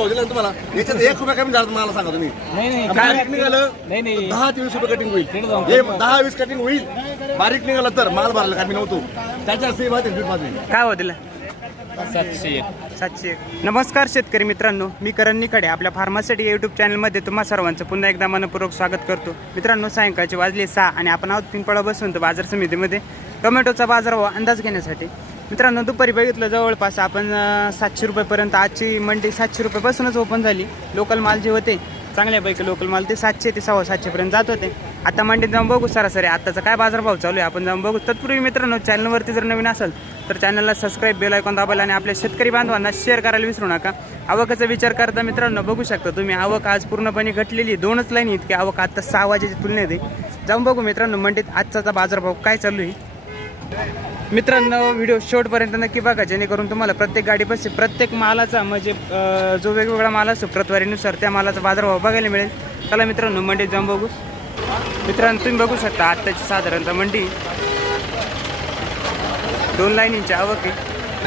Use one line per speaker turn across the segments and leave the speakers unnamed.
भाव दिला ना तुम्हाला, याच्यात 1 रुपया कमी झाला मला सांगा तुम्ही. बारीक निघालं 10 ते 20 रुपये कटिंग होईल. हे 10-20 कटिंग होईल. बारीक निघालं तर माल भरायला कमी नव्हतो. त्याच्या सेवा
काय भाव दिला? 701. नमस्कार शेतकरी मित्रांनो, मी करण निकडे आपल्या फार्मासिटी यूट्यूब चॅनलमध्ये तुम्हा सर्वांचं पुन्हा एकदा मनपूर्वक स्वागत करतो. मित्रांनो, सायंकाळचे वाजले 6 आणि आपण आहोत पिंपळा बसून तर बाजार समितीमध्ये टोमॅटोचा बाजारभाव अंदाज घेण्यासाठी. मित्रांनो, दुपारी बघितलं जवळपास आपण 700 रुपयेपर्यंत आजची मंडी 700 रुपयापासूनच ओपन झाली. लोकल माल जे होते चांगल्यापैकी लोकल माल ते 700 ते 750 पर्यंत जात होते. आता मंडीत जाऊन बघू सरासरी आताचा काय बाजारभाव चालू आहे आपण जाऊन बघू. तत्पूर्वी मित्रांनो, चॅनलवरती जर नवीन असेल तर चॅनलला सबस्क्राईब, बेल आयकॉन दाबायला आणि आपल्या शेतकरी बांधवांना शेअर करायला विसरू नका. आवकाचा विचार करता मित्रांनो बघू शकता तुम्ही, आवक आज पूर्णपणे घटलेली. 2च लाईन इतकी आवक आता 6 वाजेच्या तुलनेत आहे. जाऊन बघू मित्रांनो मंडीत आजचा बाजारभाव काय चालू आहे. मित्रांनो, व्हिडिओ शेवटपर्यंत नक्की बघा, जेणेकरून तुम्हाला प्रत्येक गाडीपाशी प्रत्येक मालाचा म्हणजे जो वेगवेगळा माल असतो प्रतवारीनुसार त्या मालाचा बाजारभाव बघायला मिळेल. चला मित्रांनो मंडीत जाऊन बघू. मित्रांनो, तुम्ही बघू शकता आत्ताची साधारणतः मंडी 2 लाईनींची आवक आहे.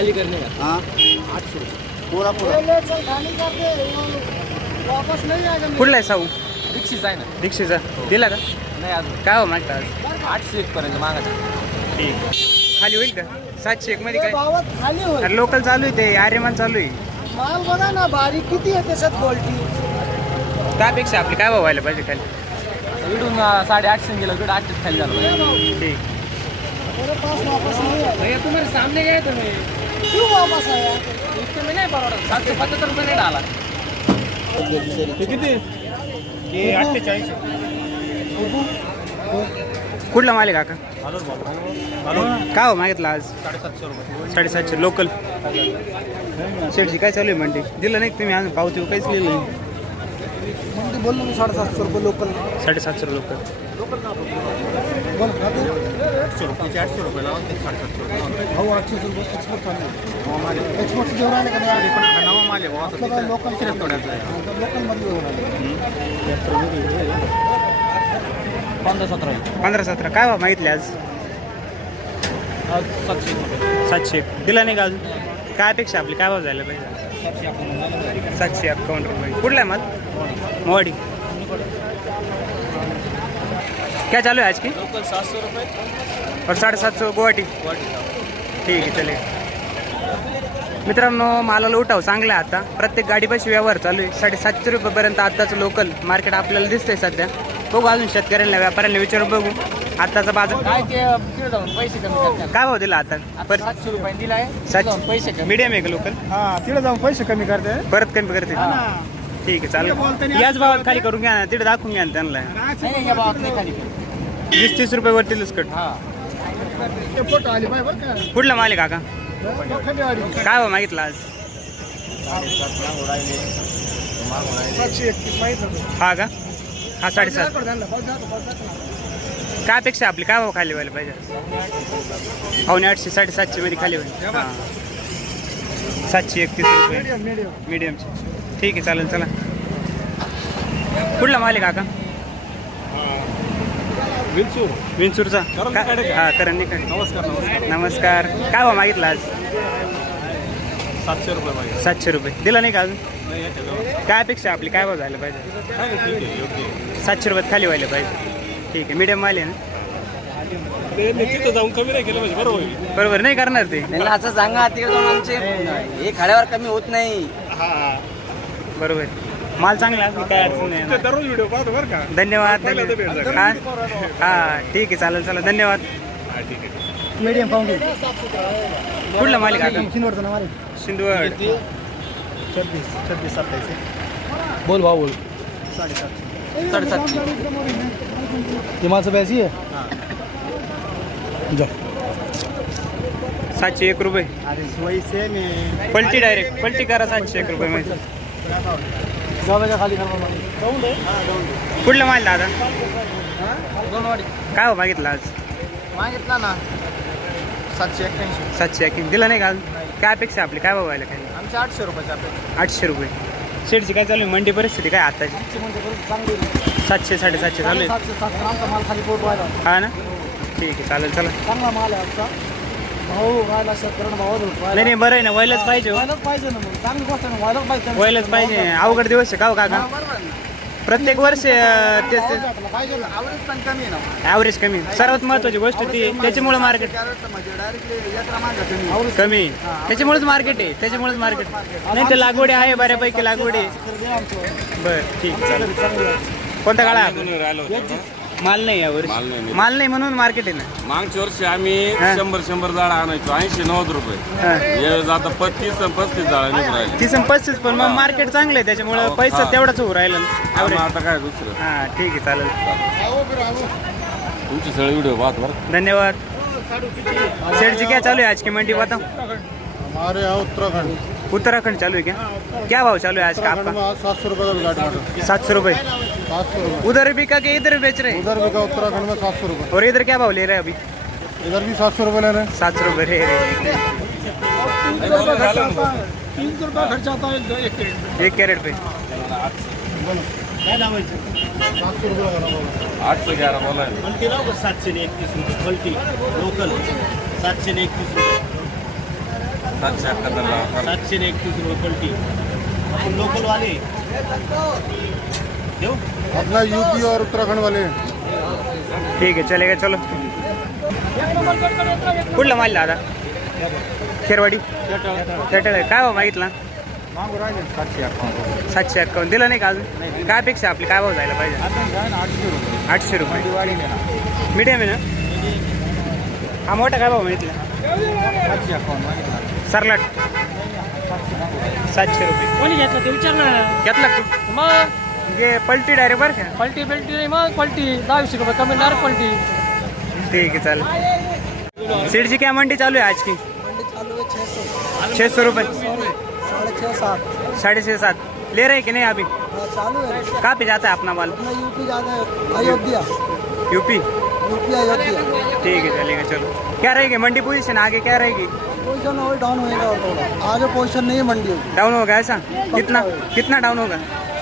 कुठला आहे साऊ?
दीक्षित आहे ना.
दीक्षेचा दिला का?
नाही अजून.
काय हो मागता आज?
801 पर्यंत मागायचं.
ठीक, खाली होईल का? 701 मध्ये काय
खाली होईल.
लोकल चालू आहे, ते आर्यमान चालू आहे.
माल बघा ना, बारीक किती आहे त्याच्यात क्वालिटी.
त्यापेक्षा आपली काय भाव व्हायला पाहिजे खाली?
इकडून 850 गेलं, इकडे 8 खाली झालं.
ठीक.
मेरे पास वापस नहीं है.
भैया तुम्हारे सामने गए तुम्ही
क्यों वापस आया?
इतके में नाही परवडत. 775 रुपये नाही आला.
कुठला माल आहे काका? काय हो मागितला आज?
750 रुपये.
750 लोकल. शेठची काय चालू आहे मंडी? दिलं नाही तुम्ही आज पावती काहीच लिहिलं नाही.
मंडी बोल ना, 750 रुपये लोकल.
750 लोकल.
बोल
800 रुपये लावा, 750 रुपये.
भाऊ 800 रुपये एक्सपोर्ट चालू. एक्सपोर्ट घेऊन राहिले का नाही?
पण नवा माल आहे भाऊ, असं
आपलं लोकल
तिसऱ्याच तोड्यातला आहे.
लोकल मध्ये घेऊन राहिले.
15-17
काय भाव मागितले आज?
700 रुपये.
701 दिला नाही का अजून? काय अपेक्षा आपली काय भाव जायला पाहिजे? 751 रुपये. कुठला आहे माल? मोवाडी. क्या चालू है आज की?
लोकल 700 रुपये
और 750 गुवाहाटी. ठीक आहे, चले. मित्रांनो, मालाला उठाव चांगला आहे आता. प्रत्येक गाडीपाशी व्यवहार चालू आहे. 750 रुपयेपर्यंत आत्ताचं लोकल मार्केट आपल्याला दिसतंय सध्या. बघू अजून शेतकऱ्यांना व्यापाऱ्यांना विचारून बघू आत्ताचा बाजार
काय ते तिकडे जाऊन पैसे कमी करतात.
काय भाव दिला आता?
700 रुपये दिलाय.
700
पैसे कमी.
मीडियम आहे का लोकल?
हा, तिकडे जाऊन पैसे कमी करते.
परत कमी करते. ठीक आहे, चालेल. याच भावात खाली करून घ्या ना, तिथे दाखवून घ्या ना त्यांना.
नाही या भावात नाही खाली.
20-30 रुपये वरतीलच कट.
हा.
फोटो आली पाहिजे बरं का.
कुठला माल आहे काका?
खंडेवाडी.
काय भाव मागितला आज?
731 माहित होतं.
हा का? हा 7.5. काय अपेक्षा आपली काय भाव खाली व्हायला पाहिजे? 800 750 मध्ये खाली होईल. हां, 731 रुपये मीडियमची. ठीक आहे, चालेल. चला, कुठला माल आहे काका? विंचूरचा. हां, करण निकडे. नमस्कार. काय भाव मागितला आज?
700 रुपये पाहिजे.
700 रुपये दिला नाही का अजून? काय अपेक्षा आपली काय भाव झाला पाहिजे? 700 रुपयात खाली व्हायला पाहिजे. ठीक आहे, मीडियम माल आहे ना?
तिथं जाऊन कमी नाही केलं पाहिजे, बरोबर.
बरोबर नाही करणार ते.
त्यांना असं सांगा तिकडे जाऊन आमचे हे खाड्यावर कमी होत नाही.
बरोबर, माल चांगला असं काय अडचण नाही.
दररोज व्हिडिओ पाहतो बरं का.
धन्यवाद. हां हां, ठीक आहे, चालेल. चला, धन्यवाद.
Medium pound.
कुठला माल आहे काका?
किनवरचा ना माल.
सिंधुवड.
26 27.
बोल भाऊ बोल.
750. हिमाचल पैसी है. जा
701 रुपये.
अरे वही सेम है.
पलटी डायरेक्ट पलटी करा. 701 रुपये मध्ये.
जाऊया खाली करणार.
कुठला माल दादा?
दोनवाडी
काय हो मागितला आज?
मागितला ना 781.
701 दिला नाही का अजून? काय अपेक्षा आपली काय भाव व्हायला? काय
आमचे 800 रुपयाचे आपले.
800 रुपये. शेडची काय चालू आहे मंडी परिस्थिती काय आताची?
चांगली
700 750 चालू आहे.
700 आमचा माल खाली पोट व्हायला.
हा ना, ठीक आहे, चालेल. चला,
चांगला माल आहे आमचा. भाऊ राहिला शेतकऱ्यांना भाव भेटतो
नाही नाही, बरं आहे ना, व्हायलाच पाहिजे हो.
व्हायलाच पाहिजे ना मग चांगली गोष्ट आहे ना व्हायलाच पाहिजे
व्हायलाच पाहिजे. अवघड दिवस आहे का हो काका? प्रत्येक वर्ष तेच
भेटला पाहिजे ना
आवरेज पण कमी आहे ना.
ॲव्हरेज कमी. सर्वात महत्वाची गोष्ट ती आहे. त्याच्यामुळे मार्केट
म्हणजे डायरेक्टली यात्रा मागे
कमी. त्याच्यामुळेच मार्केट आहे. त्याच्यामुळेच मार्केट. नाही तर लागवडी आहे, बऱ्यापैकी लागवडी आहे.
खरेदी आहे आमचं
बरं ठीक आहे, चालेल. कोणता काळा माल नाही यावर? माल नाही म्हणून मार्केट आहे ना.
मागच्या वर्षी आम्ही
हा.
100 झाड आणायचो 80-90 रुपये.
हा.
यावेळेस आता 35 झाड निघून राहिले.
30-35, पण मग मार्केट चांगलं आहे त्याच्यामुळे पैसा तेवढाच होऊ राहिला ना.
आम्ही आता काय दुसरं
हां ठीक आहे, चालेल.
तुमचे सगळे व्हिडिओ पाहत बरं.
धन्यवाद. सेठ जी क्या चालू है आज की मंडी बताओ?
हमारे यहाँ उत्तराखंड
उत्तराखंड चालू है क्या भाव चालू है आज का आपका?
700 रुपये का गाड़ी
700 रुपये.
700 रुपये
उधर भी का के इधर बेच रहे हैं?
उधर भी का उत्तराखंड में 700 रुपये
और इधर क्या भाव ले रहे हैं अभी?
इधर भी 700 रुपये ले रहे हैं
700 रुपये ले रहे हैं.
300 रुपये खर्चा आता है
1 कैरेट पे
700 रुपये लगा
811 बोला आहे.
पलटी राव 731 रुपये पलटी लोकल 731 रुपये
771
731 रुपये पलटी आपण लोकल वाले देऊ
अपना यूपी और उत्तराखंड वाले
ठीक आहे, चलेगा. चलो कुठला माल दादा? खेरवाडी सेटल आहे. काय भाव मागितला? 751. दिलं नाही का अजून? काय अपेक्षा आपली? काय भाव जायला पाहिजे? 800 रुपये. मीडियम आहे ना? हा मोठा काय भाव मागितला? सरलाट 700 रुपये.
कोणी घेतलं ते विचार ना.
घेतला तू?
मग
म्हणजे पलटी डायरेक्ट बरं का?
पलटी बिलटी नाही, मग पलटी 10-20 रुपये कमी डायरेक्ट पलटी.
ठीक है, चालेल. सेठ जी क्या मंडी चालू है आज की?
चालू है 600
600 रुपये.
6.5
6.5 ले रहे कि नहीं अभी?
चालू है
कहाँ पे जाता है अपना माल?
अपना यूपी जाना है अयोध्या
यूपी.
अयोध्या
ठीक है, चलेगा. चलो, क्या रहेगी मंडी पोजीशन आगे? क्या रहेगी?
पोजीशन और डाउन होएगा और थोड़ा आगे पोजीशन नहीं है मंडी में
डाउन होगा ऐसा? कितना डाउन होगा?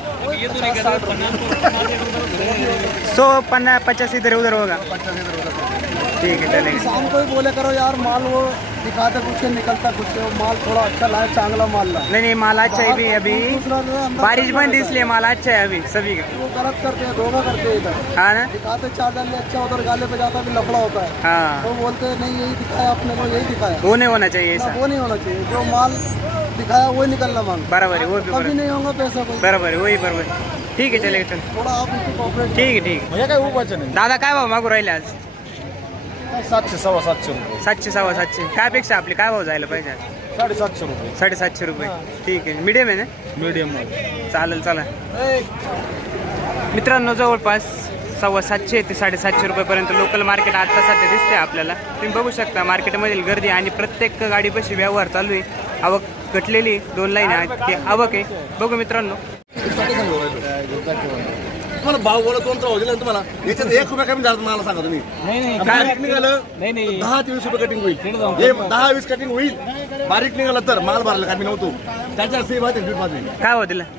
150 इधर उधर होगा. ठीक है, चलेगा.
किसान को ही बोले करो यार माल वो दिखाते कुछ है निकलता कुछ है वो माल थोड़ा अच्छा लाए चांगला माल लाए
नहीं नहीं, माल अच्छा है भी अभी.
दूसरा जो है अंदर
बारिश बंद इसलिए माल अच्छा है अभी सभी का.
वो गलत करते हैं धोखा करते हैं इधर
हाँ ना?
दिखाते 4 डाले अच्छा उधर गाले पे जाता भी लफड़ा होता है
हाँ,
तो बोलते हैं नहीं यही दिखाया अपने को यही दिखाया
वो नहीं होना चाहिए
ना,
ऐसा.
वो नहीं होना चाहिए जो माल दिखाया वही निकलना मांग
बराबर है, वो भी
कभी
बराबर.
नहीं होगा पैसा कोई
बराबर है, वही बराबर. ठीक आहे, चलेगा. चल,
थोड़ा आप उनको कॉपरेट
ठीक आहे, ठीक आहे.
म्हणजे काय उपायचं नाही
दादा काय भाव मागू राहिले आज?
700 750 रुपये
700 750. काय अपेक्षा आपली? काय भाव जायला पाहिजे आज?
750 रुपये
750 रुपये. ठीक आहे, मीडियम आहे ना?
मीडियम
चालेल, चला. मित्रांनो, जवळपास 750 ते 750 रुपयेपर्यंत लोकल मार्केट आता सध्या दिसते आपल्याला. तुम्ही बघू शकता मार्केटमधील गर्दी आणि प्रत्येक गाडीपाशी व्यवहार चालू आहे. आवक घटलेली 2 लाईन आहेत ते आवक आहे. बघू मित्रांनो.
तुम्हाला भाव बोला 2 भाव दिला ना तुम्हाला. याच्यात 1 रुपया कमी झाला मला सांगा तुम्ही. बारीक निघालं 10 ते 20 रुपये कटिंग होईल. हे 10-20 कटिंग होईल. बारीक निघालं तर माल भरला का मी नव्हतो त्याच्या सेवा
काय भाव दिला?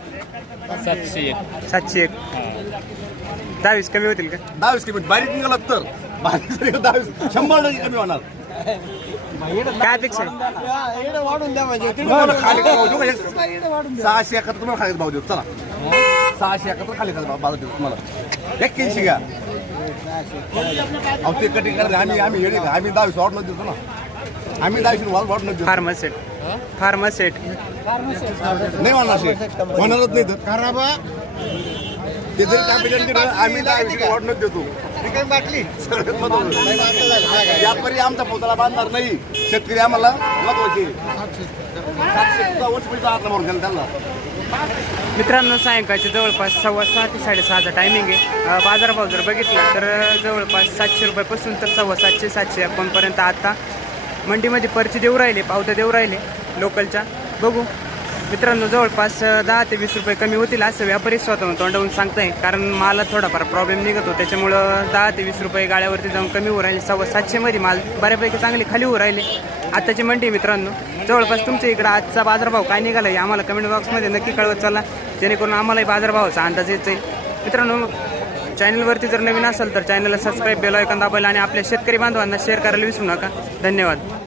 701. 10-20 कमी होतील का?
10-20 कमी बारीक निघाला तर बारीक 10-20 100% कमी होणार.
काय अपेक्षा आहे?
वाढून द्या म्हणजे
तुम्हाला खाली काय भाव देऊ का? 671 तुम्हाला खाली भाव देऊ. चला 671 खाली भाव देऊ तुम्हाला. 81 घ्या. अहो ते कटिंग करते आम्ही येणे का? आम्ही 10-20 वाढ देतो ना. आम्ही 10-20 वाढ देतो.
फार्मसेट
नाही होणार होणारच नाही तर खराबा ते जरी कॉम्पिटंट आम्ही 10-20 वाढ देतो. बाटली सगळ्यात महत्वाचं व्यापारी आमचा पोताला बांधणार नाही. शेतकरी आम्हाला महत्वाचे 700 म्हणून त्यांना.
मित्रांनो, सायंकाळचे जवळपास 6:15 ते 6:30चा टायमिंग आहे. बाजारभाव जर बघितला तर जवळपास 700 रुपयापासून तर 750 751 पर्यंत आता मंडीमध्ये पर्ची देऊ राहिले, पावत्या देऊ राहिले लोकलच्या. बघू मित्रांनो, जवळपास 10 ते 20 रुपये कमी होतील असं व्यापारी स्वतः तोंडावून सांगताय. कारण मला थोडाफार प्रॉब्लेम निघतो त्याच्यामुळं 10 ते 20 रुपये गाड्यावरती जाऊन कमी होऊ राहिले. 750 मध्ये माल बऱ्यापैकी चांगली खाली होऊ राहिले आताची मंडी. मित्रांनो, जवळपास तुमच्या इकडं आजचा बाजारभाव काय निघाला आहे आम्हाला कमेंट बॉक्समध्ये नक्की कळवत चला, जेणेकरून आम्हालाही बाजारभावाचा अंदाज येत जाईल. मित्रांनो, चॅनलवरती जर नवीन असेल तर चॅनलला सबस्क्राईब बेल आयकॉन दाबायला आणि आपल्या शेतकरी बांधवांना शेअर करायला विसरू नका. धन्यवाद.